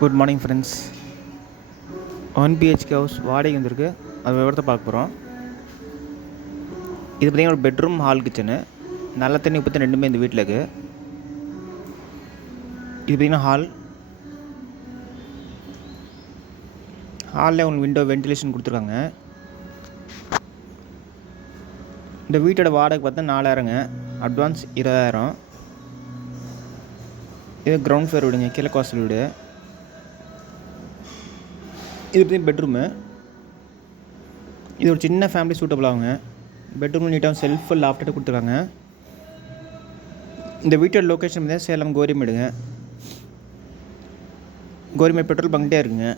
Good morning friends. 1 BHK house வாடகை வந்திருக்கு. அது விவரத்தை பார்க்க போகிறோம். இது பார்த்திங்கன்னா ஒரு பெட்ரூம், ஹால், கிச்சனு. நல்ல தண்ணி உப்பு தண்ணி ரெண்டுமே இந்த வீட்டில் இருக்குது. இது பார்த்திங்கன்னா ஹாலில் உங்களுக்கு விண்டோ வென்டிலேஷன் கொடுத்துருக்காங்க. இந்த வீட்டோட வாடகை பார்த்தா 4000ங்க. அட்வான்ஸ் 20000. இது கிரவுண்ட் ஃப்ளோர் வீடுங்க, கிழக்கு வாசல் வீடு. இது பற்றி பெட்ரூமு. இது ஒரு சின்ன ஃபேமிலி சூட்டபிள் ஆகுங்க. பெட்ரூம் நீட்டாக செல்ஃபு லாஃப்ட்டு கொடுத்துருக்காங்க. இந்த வீட்டோட லொக்கேஷன் பார்த்தீங்கன்னா சேலம் கோரிமேடுங்க. கோரிமேடு பெட்ரோல் பங்க்டே இருக்குங்க.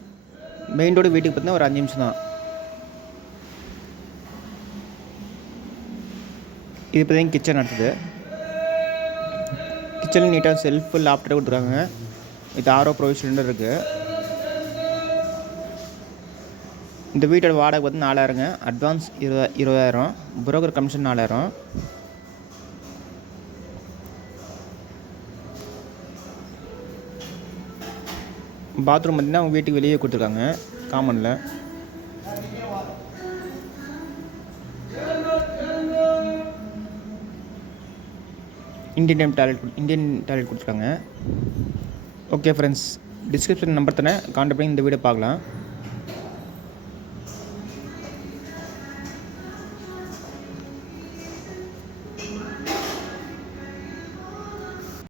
மெயின் ரோடு வீட்டுக்கு பார்த்தீங்கன்னா ஒரு 5 நிமிஷம் தான். இது பார்த்தீங்கன்னா கிச்சன் அடுத்தது. கிச்சனில் நீட்டாக செல்ஃபு லாஃப்ட்டு கொடுத்துருக்காங்க. இது RO ப்ரொவிஷன் இருக்குது. இந்த வீட்டோட வாடகை பார்த்து 4000ங்க. அட்வான்ஸ் 20000. Broker commission 4000. பாத்ரூம் பார்த்திங்கன்னா அவங்க வீட்டுக்கு வெளியே கொடுத்துருக்காங்க, காமனில். இந்தியன் டாய்லெட் கொடுத்துருக்காங்க. ஓகே ஃப்ரெண்ட்ஸ், டிஸ்கிரிப்ஷன் நம்பர் தானே, கான்டாக்ட் பண்ணி இந்த வீடியோ பார்க்கலாம்.